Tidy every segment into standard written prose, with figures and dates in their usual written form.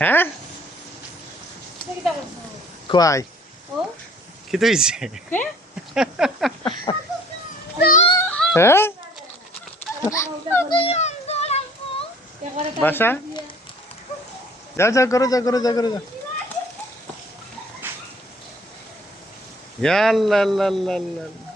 হ্যাঁ কয় কি তো হইছে হ্যাঁ বাসা যাও যাও করো যাও করো যাও করো যাও ইয়াল্লা লা লা লা লা।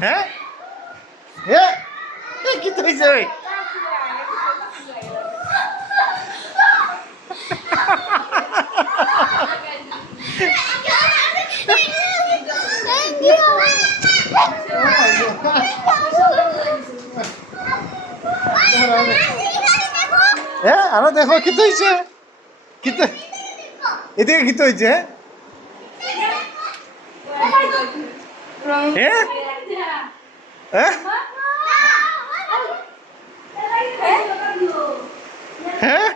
হ্যাঁ কি তো হইছে হ্যাঁ আরো দেখো কি তো হইছে কি তো এদিকে কি তো হইছে হ্যাঁ হ্যাঁ হ্যাঁ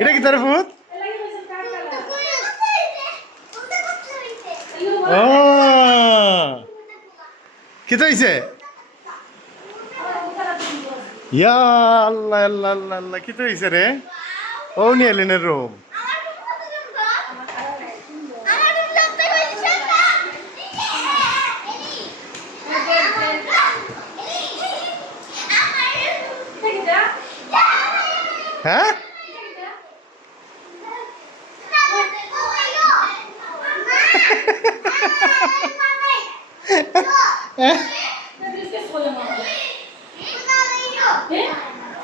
এটা কি তার ভূত ও কি তো হইছে ইয়া আল্লাহ আল্লাহ আল্লাহ আল্লাহ কি তো হইছে রে ও নিয়ে এলেনের রুম হ্যাঁ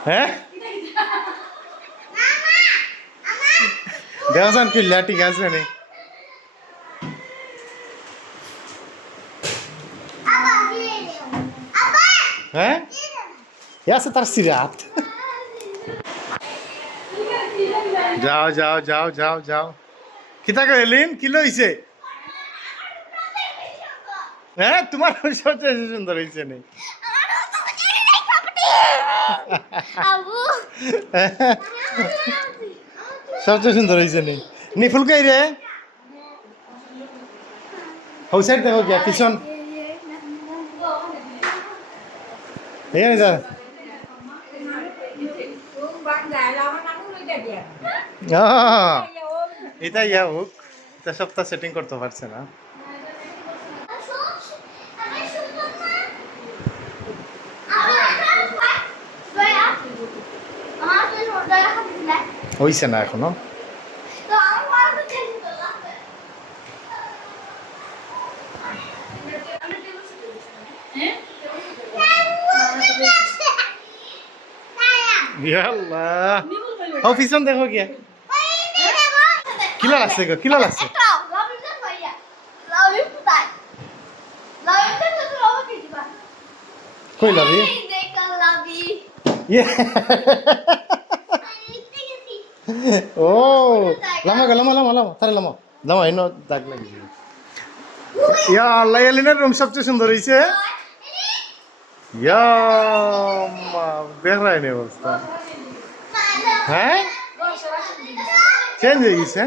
হ্যাঁ দেওয়ান কিল্লা ঠিক আছে নি হ্যাঁ আছে তার সিরাত যাও যাও যাও যাও যাও কিতা এলিন কি লইছে হ্যাঁ তোমার সবচেয়ে সুন্দর হয়েছে নি সবচেয়ে সুন্দর হয়েছে নি নিফুল কই রে হৌ সাইড দেখো গিয়া পিছন এখানে যা এটা ইয়া হোক তা সপ্তাহ সেটিং করতে পারছে না হইছে না এখনো পিছন দেখো গিয়া কিলা লাগছে গো কিলা লাগছে কই লাভি ও লামা গো লামা লামা লামা তারে লামা লামা এনো দাগ লাগিছে ইয়া আল্লাহ এলিনের রুম সবচেয়ে সুন্দর হইছে ইয়া বেহরাই নে অবস্থা হ্যাঁ চেঞ্জ হয়ে গেছে